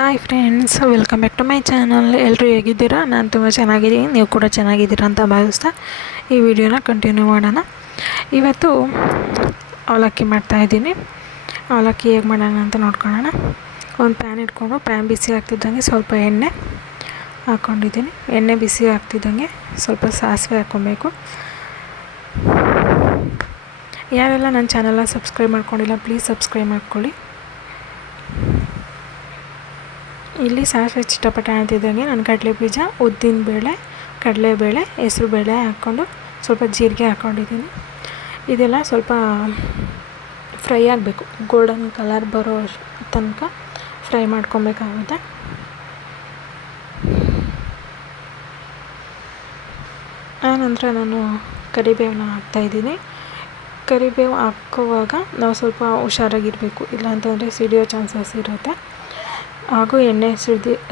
Hi friends, welcome back to my channel. ಎಲ್ಲರೂ ಹೇಗಿದ್ದೀರಾ? ನಾನು ತುಂಬ ಚೆನ್ನಾಗಿದ್ದೀನಿ, ನೀವು ಕೂಡ ಚೆನ್ನಾಗಿದ್ದೀರಾ ಅಂತ ಭಾವಿಸ್ತಾ ಈ ವಿಡಿಯೋನ ಕಂಟಿನ್ಯೂ ಮಾಡೋಣ. ಇವತ್ತು ಅವಲಕ್ಕಿ ಮಾಡ್ತಾಯಿದ್ದೀನಿ. ಅವಲಕ್ಕಿ ಹೇಗೆ ಮಾಡೋಣ ಅಂತ ನೋಡ್ಕೊಳ್ಳೋಣ. ಒಂದು ಪ್ಯಾನ್ ಇಟ್ಕೊಂಡು ಪ್ಯಾನ್ ಬಿಸಿ ಆಗ್ತಿದ್ದಂಗೆ ಸ್ವಲ್ಪ ಎಣ್ಣೆ ಹಾಕ್ಕೊಂಡಿದ್ದೀನಿ. ಎಣ್ಣೆ ಬಿಸಿ ಆಗ್ತಿದ್ದಂಗೆ ಸ್ವಲ್ಪ ಸಾಸಿವೆ ಹಾಕ್ಕೊಬೇಕು. ಯಾರೆಲ್ಲ ನನ್ನ ಚಾನಲ್ನ ಸಬ್ಸ್ಕ್ರೈಬ್ ಮಾಡ್ಕೊಂಡಿಲ್ಲ ಪ್ಲೀಸ್ ಸಬ್ಸ್ಕ್ರೈಬ್ ಮಾಡ್ಕೊಳ್ಳಿ. ಇಲ್ಲಿ ಸಾಸಿವೆ ಚಿಟಪಟ ಅಂತಿದ್ದಂಗೆ ನಾನು ಕಡಲೆಬೀಜ, ಉದ್ದಿನಬೇಳೆ, ಕಡಲೆಬೇಳೆ, ಹೆಸರುಬೇಳೆ ಹಾಕ್ಕೊಂಡು ಸ್ವಲ್ಪ ಜೀರಿಗೆ ಹಾಕ್ಕೊಂಡಿದ್ದೀನಿ. ಇದೆಲ್ಲ ಸ್ವಲ್ಪ ಫ್ರೈ ಆಗಬೇಕು, ಗೋಲ್ಡನ್ ಕಲರ್ ಬರೋ ತನಕ ಫ್ರೈ ಮಾಡ್ಕೊಬೇಕಾಗುತ್ತೆ. ಆನಂತರ ನಾನು ಕರಿಬೇವನ್ನ ಹಾಕ್ತಾಯಿದ್ದೀನಿ. ಕರಿಬೇವು ಹಾಕುವಾಗ ನಾವು ಸ್ವಲ್ಪ ಹುಷಾರಾಗಿರಬೇಕು, ಇಲ್ಲಾಂತಂದರೆ ಸಿಡಿಯೋ ಚಾನ್ಸಸ್ ಇರುತ್ತೆ. ಹಾಗೂ ಎಣ್ಣೆ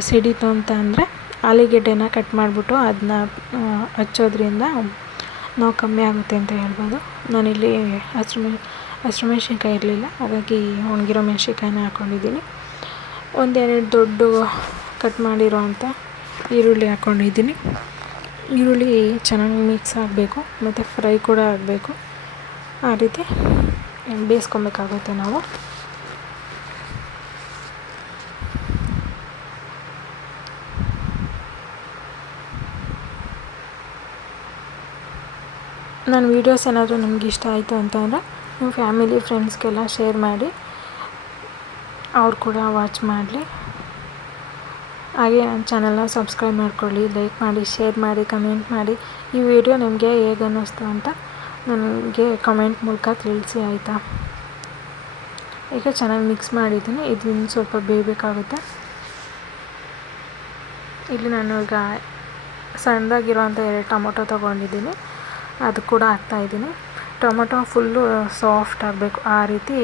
ಸಿಡೀತು ಅಂತ ಅಂದರೆ ಆಲೂಗೆಡ್ಡೆನ ಕಟ್ ಮಾಡಿಬಿಟ್ಟು ಅದನ್ನ ಹಚ್ಚೋದ್ರಿಂದ ನೋವು ಕಮ್ಮಿ ಆಗುತ್ತೆ ಅಂತ ಹೇಳ್ಬೋದು. ನಾನಿಲ್ಲಿ ಹಸಿಮೆಣ್ಸಿನ್ಕಾಯಿ ಇರಲಿಲ್ಲ, ಹಾಗಾಗಿ ಒಣಗಿರೋ ಮೆಣ್ಸಿನ್ಕಾಯಿನ ಹಾಕ್ಕೊಂಡಿದ್ದೀನಿ. ಒಂದೆರಡು ದೊಡ್ಡ ಕಟ್ ಮಾಡಿರೋ ಅಂಥ ಈರುಳ್ಳಿ ಹಾಕ್ಕೊಂಡಿದ್ದೀನಿ. ಈರುಳ್ಳಿ ಚೆನ್ನಾಗಿ ಮಿಕ್ಸ್ ಆಗಬೇಕು ಮತ್ತು ಫ್ರೈ ಕೂಡ ಆಗಬೇಕು. ಆ ರೀತಿ ಬೇಯಿಸ್ಕೊಬೇಕಾಗುತ್ತೆ ನಾವು. ನನ್ನ ವೀಡಿಯೋಸ್ ಏನಾದರೂ ನಿಮ್ಗೆ ಇಷ್ಟ ಆಯಿತು ಅಂತಂದರೆ ನಿಮ್ಮ ಫ್ಯಾಮಿಲಿ ಫ್ರೆಂಡ್ಸ್ಗೆಲ್ಲ ಶೇರ್ ಮಾಡಿ, ಅವ್ರು ಕೂಡ ವಾಚ್ ಮಾಡಲಿ. ಹಾಗೆ ನನ್ನ ಚಾನಲ್ನ ಸಬ್ಸ್ಕ್ರೈಬ್ ಮಾಡ್ಕೊಳ್ಳಿ, ಲೈಕ್ ಮಾಡಿ, ಶೇರ್ ಮಾಡಿ, ಕಮೆಂಟ್ ಮಾಡಿ. ಈ ವಿಡಿಯೋ ನಿಮಗೆ ಹೇಗೆ ಅನ್ನಿಸ್ತು ಅಂತ ನನಗೆ ಕಮೆಂಟ್ ಮೂಲಕ ತಿಳಿಸಿ, ಆಯಿತಾ? ಈಗ ಚೆನ್ನಾಗಿ ಮಿಕ್ಸ್ ಮಾಡಿದ್ದೀನಿ. ಇದನ್ನು ಸ್ವಲ್ಪ ಬೇಯಬೇಕಾಗುತ್ತೆ. ಇಲ್ಲಿ ನಾನು ಈಗ ಸಣ್ಣದಾಗಿರೋಂಥ 2 ಟೊಮೊಟೊ ತೊಗೊಂಡಿದ್ದೀನಿ, ಅದು ಕೂಡ ಹಾಕ್ತಾಯಿದ್ದೀನಿ. ಟೊಮೊಟೊ ಫುಲ್ಲು ಸಾಫ್ಟ್ ಆಗಬೇಕು, ಆ ರೀತಿ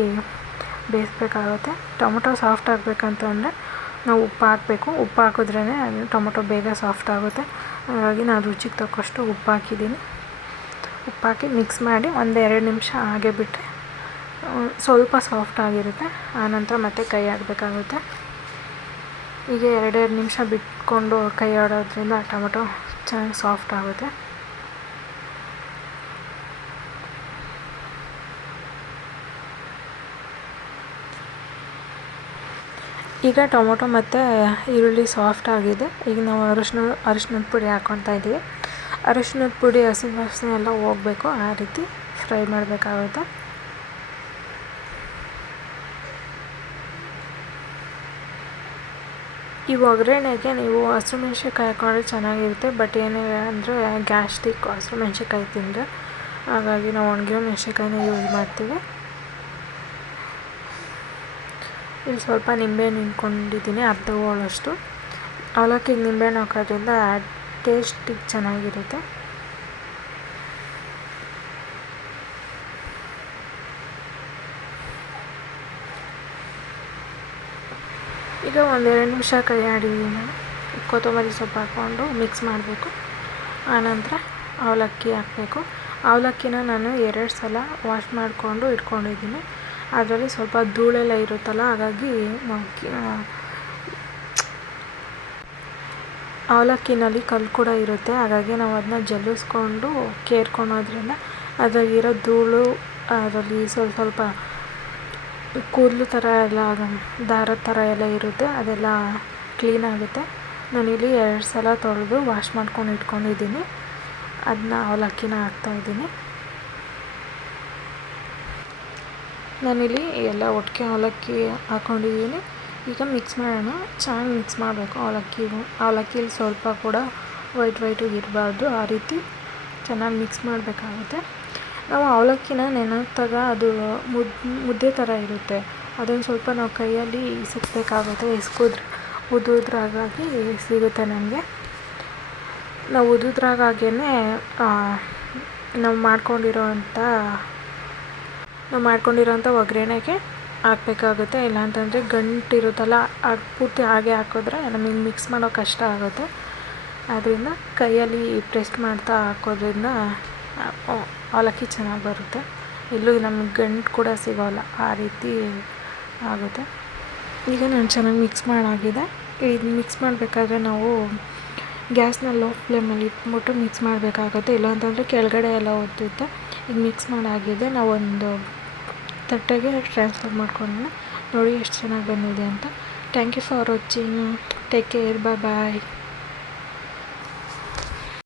ಬೇಯಿಸ್ಬೇಕಾಗುತ್ತೆ. ಟೊಮೊಟೊ ಸಾಫ್ಟ್ ಆಗಬೇಕಂತಂದರೆ ನಾವು ಉಪ್ಪು ಹಾಕಬೇಕು. ಉಪ್ಪು ಹಾಕಿದ್ರೇ ಟೊಮೊಟೊ ಬೇಗ ಸಾಫ್ಟ್ ಆಗುತ್ತೆ. ಹಾಗಾಗಿ ನಾನು ರುಚಿಗೆ ತಕ್ಕಷ್ಟು ಉಪ್ಪು ಹಾಕಿದ್ದೀನಿ. ಉಪ್ಪು ಹಾಕಿ ಮಿಕ್ಸ್ ಮಾಡಿ 1-2 ನಿಮಿಷ ಹಾಗೆ ಬಿಟ್ಟರೆ ಸ್ವಲ್ಪ ಸಾಫ್ಟ್ ಆಗಿರುತ್ತೆ. ಆನಂತರ ಮತ್ತೆ ಕೈ ಆಡಬೇಕಾಗುತ್ತೆ. ಹೀಗೆ 2 ನಿಮಿಷ ಬಿಟ್ಕೊಂಡು ಕೈ ಆಡೋದ್ರಿಂದ ಟೊಮೊಟೊ ಚೆನ್ನಾಗಿ ಸಾಫ್ಟ್ ಆಗುತ್ತೆ. ಈಗ ಟೊಮೊಟೊ ಮತ್ತು ಈರುಳ್ಳಿ ಸಾಫ್ಟ್ ಆಗಿದೆ. ಈಗ ನಾವು ಅರಿಶಿನದ ಪುಡಿ ಹಾಕ್ಕೊತಾ ಇದ್ದೀವಿ. ಅರಿಶಿನದ ಪುಡಿ ಹಸಿ ವಾಸನೆ ಎಲ್ಲ ಹೋಗಬೇಕು, ಆ ರೀತಿ ಫ್ರೈ ಮಾಡಬೇಕಾಗುತ್ತೆ. ಈ ಒಗ್ಗರಣೆಗೆ ನೀವು ಹಸಿಮೆಣ್ಸಿನ್ಕಾಯಿ ಹಾಕೊಂಡ್ರೆ ಚೆನ್ನಾಗಿರುತ್ತೆ. ಬಟ್ ಏನೇ ಅಂದರೆ ಗ್ಯಾಸ್ಟ್ರಿಕ್ ಹಸಿಮೆಣ್ಸಿನ್ಕಾಯಿ ತಿಂದರೆ, ಹಾಗಾಗಿ ನಾವು ಒಣಗಿರೋ ಮೆಣ್ಸಿನ್ಕಾಯಿನ ಯೂಸ್ ಮಾಡ್ತೀವಿ. ಇಲ್ಲಿ ಸ್ವಲ್ಪ ನಿಂಬೆಹಣ್ಣು ಹಿಂಡ್ಕೊಂಡಿದ್ದೀನಿ, ಅರ್ಧ ಹೋಳಷ್ಟು. ಅವಲಕ್ಕಿಗೆ ನಿಂಬೆಹಣ್ಣು ಹಾಕೋದ್ರಿಂದ ಟೇಸ್ಟಿಗೆ ಚೆನ್ನಾಗಿರುತ್ತೆ. ಈಗ 1-2 ನಿಮಿಷ ಕೈ ಆಡಿದ್ದೀನಿ. ಕೊತ್ತಂಬರಿ ಸೊಪ್ಪು ಹಾಕ್ಕೊಂಡು ಮಿಕ್ಸ್ ಮಾಡಬೇಕು. ಆನಂತರ ಅವಲಕ್ಕಿ ಹಾಕಬೇಕು. ಅವಲಕ್ಕಿನ ನಾನು 2 ಸಲ ವಾಶ್ ಮಾಡಿಕೊಂಡು ಇಟ್ಕೊಂಡಿದ್ದೀನಿ. ಅದರಲ್ಲಿ ಸ್ವಲ್ಪ ಧೂಳೆಲ್ಲ ಇರುತ್ತಲ್ಲ, ಹಾಗಾಗಿ ಅವಲಕ್ಕಿನಲ್ಲಿ ಕಲ್ಲು ಕೂಡ ಇರುತ್ತೆ. ಹಾಗಾಗಿ ನಾವು ಅದನ್ನ ಜಲ್ಲಿಸ್ಕೊಂಡು ಕೇರ್ಕೊಳೋದ್ರಿಂದ ಅದರಲ್ಲಿರೋ ಧೂಳು, ಅದರಲ್ಲಿ ಸ್ವಲ್ಪ ಕೂದಲು ಥರ ಎಲ್ಲ ದಾರದ ಥರ ಎಲ್ಲ ಇರುತ್ತೆ, ಅದೆಲ್ಲ ಕ್ಲೀನ್ ಆಗುತ್ತೆ. ನಾನಿಲ್ಲಿ 2 ಸಲ ತೊಳೆದು ವಾಶ್ ಮಾಡ್ಕೊಂಡು ಇಟ್ಕೊಂಡಿದ್ದೀನಿ. ಅದನ್ನ ಅವಲಕ್ಕಿನ ಹಾಕ್ತಾಯಿದ್ದೀನಿ. ನಾನಿಲ್ಲಿ ಎಲ್ಲ ಒಟ್ಟಿಗೆ ಅವಲಕ್ಕಿ ಹಾಕ್ಕೊಂಡಿದ್ದೀನಿ. ಈಗ ಮಿಕ್ಸ್ ಮಾಡೋಣ. ಚೆನ್ನಾಗಿ ಮಿಕ್ಸ್ ಮಾಡಬೇಕು ಅವಲಕ್ಕಿಲಿ ಸ್ವಲ್ಪ ಕೂಡ ವೈಟು ಇರಬಾರ್ದು, ಆ ರೀತಿ ಚೆನ್ನಾಗಿ ಮಿಕ್ಸ್ ಮಾಡಬೇಕಾಗುತ್ತೆ. ನಾವು ಅವಲಕ್ಕಿನ ನೆನೆದಾಗ ಅದು ಮುದ್ದೆ ಥರ ಇರುತ್ತೆ. ಅದನ್ನು ಸ್ವಲ್ಪ ನಾವು ಕೈಯಲ್ಲಿ ಇಸಕಬೇಕಾಗುತ್ತೆ. ಉದುದ್ರಾಗಾಗಿ ಸಿಗುತ್ತೆ ನಮಗೆ. ನಾವು ಉದುದ್ರಾಗೇ ನಾವು ಮಾಡ್ಕೊಂಡಿರೋಂಥ ಒಗ್ಗರಣೆಗೆ ಹಾಕಬೇಕಾಗುತ್ತೆ. ಇಲ್ಲಾಂತಂದರೆ ಗಂಟಿರುತ್ತಲ್ಲ, ಅದು ಪೂರ್ತಿ ಹಾಗೆ ಹಾಕಿದ್ರೆ ನಮಗೆ ಮಿಕ್ಸ್ ಮಾಡೋ ಕಷ್ಟ ಆಗುತ್ತೆ. ಆದ್ದರಿಂದ ಕೈಯಲ್ಲಿ ಪ್ರೆಸ್ ಮಾಡ್ತಾ ಹಾಕೋದ್ರಿಂದ ಅವಲಕ್ಕಿ ಚೆನ್ನಾಗಿ ಬರುತ್ತೆ. ಎಲ್ಲೂ ನಮಗೆ ಗಂಟು ಕೂಡ ಸಿಗೋಲ್ಲ, ಆ ರೀತಿ ಆಗುತ್ತೆ. ಈಗ ನಾನು ಚೆನ್ನಾಗಿ ಮಿಕ್ಸ್ ಮಾಡಾಗಿದೆ. ಇದು ಮಿಕ್ಸ್ ಮಾಡಬೇಕಾದ್ರೆ ನಾವು ಗ್ಯಾಸ್ನ ಲೋ ಫ್ಲೇಮಲ್ಲಿ ಇಟ್ಬಿಟ್ಟು ಮಿಕ್ಸ್ ಮಾಡಬೇಕಾಗುತ್ತೆ, ಇಲ್ಲಾಂತಂದರೆ ಕೆಳಗಡೆ ಎಲ್ಲ ಒತ್ತುತ್ತೆ. ಈಗ ಮಿಕ್ಸ್ ಮಾಡಾಗಿದೆ, ನಾವೊಂದು ತಟ್ಟೆಗೆ ಟ್ರಾನ್ಸ್ಫರ್ ಮಾಡ್ಕೊಳ್ಳೋಣ. ನೋಡಿ ಎಷ್ಟು ಚೆನ್ನಾಗಿ ಬಂದಿದೆ ಅಂತ. Thank you for watching. Take care. Bye.